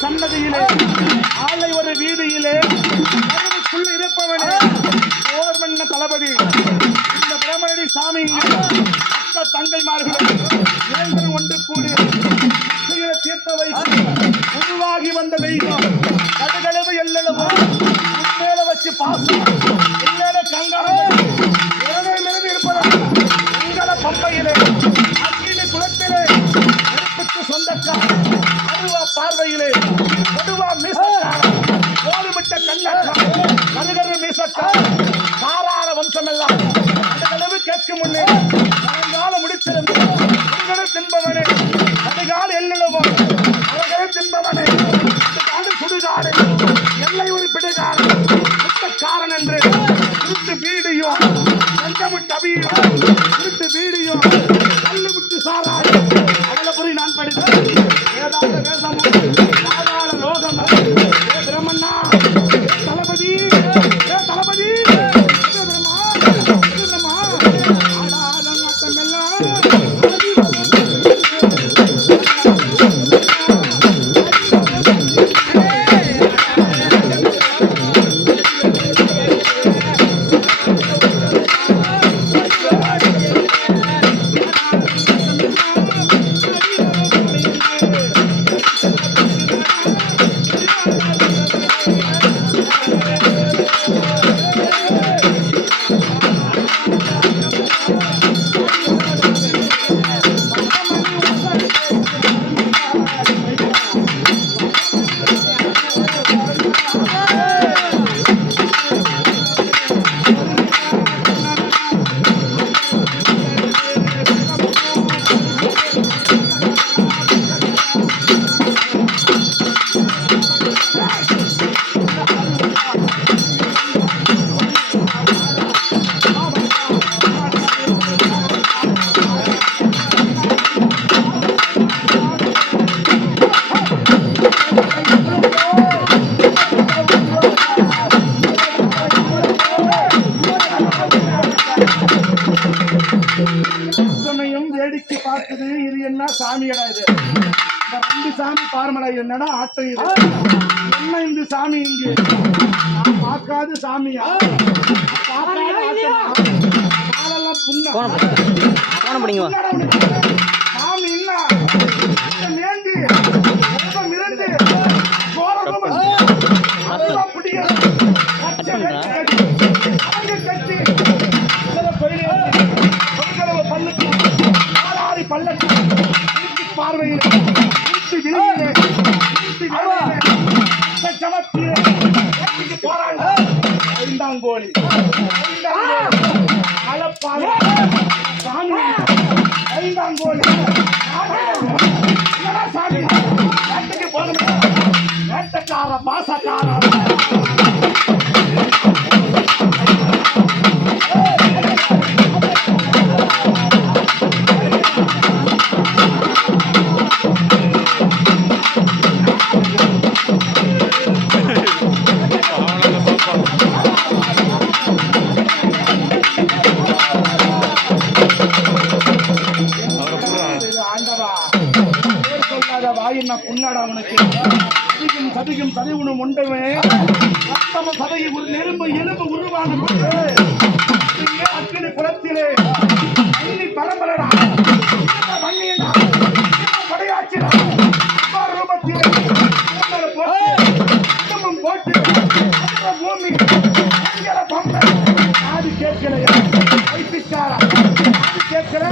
சன்னதியிலே ஆலை ஒரு வீதியிலே கருவுக்குள் இருப்பவனே ஓர்மன்ன தளபதி இந்த பிரமணி சாமி அக்க தங்கைமார்கள் இரண்டு ஒன்று கூடி தீர்த்த வைத்து உருவாகி வந்த தெய்வம் கடுகளவு எல்லளவோ மேல வச்சு பாசம் இல்லைன கங்காரம் இருந்து இருப்பதற்கு உங்கள பம்பையிலே அக்கினி குளத்திலே நெருப்புக்கு சொந்தக்கார அருவா பார்வையிலே கொடுவா மீசக்கார கோலுமிட்ட கண்ணக்கா கருகரு மீசக்கார தாராள வம்சமெல்லாம் கடுகளவு கேட்கும் முன்னே சாயங்கால முடித்திருந்து உங்களை தின்பவனே கடுகால் எல்லளவோ அவர்களை தின்பவனே சுடுகாடு எல்லை ஒரு பிடுகாடு காரன் என்று திருட்டு வீடியோ சஞ்சமுட்டு அபியோ திருட்டு வீடியோ கல்லு முட்டு சாராய் அகல புரி நான் படித்தேன் வேதாந்த வேதம் பாதாள லோகம் பிரம்மண்ணா தளபதி தளபதி வேடிக்கை பார்க்குது. இது என்ன சாமியடா? இது இந்த ரெண்டு சாமி பார்மடா. என்னடா ஆட்டம் இது? என்ன இந்த சாமி இங்கு நான் பார்க்காத சாமியா? சாமி என்ன நேர்ந்து மிரண்டு பள்ளக்கு பார்வையில் போறாங்க. ஐந்தாங்கோழி அலப்பாலை சாமி ஐந்தாங்கோழி சாமி வேட்டைக்கு போகணும். வேட்டைக்கார பாசக்கார புண்ணாடா அவனுக்கு சதிக்கும் சதிவுணும் உண்டவன் ரத்தம சதையை ஒரு நெரும்பு எலும்பு உருவான அக்கினி குளத்திலே பரம்பரடா வன்னியடா படையாச்சிடா ரூபத்திலே போட்டு போட்டு பூமி பொம்பை ஆதி கேட்கலையா வைத்திக்காரா ஆதி கேட்கல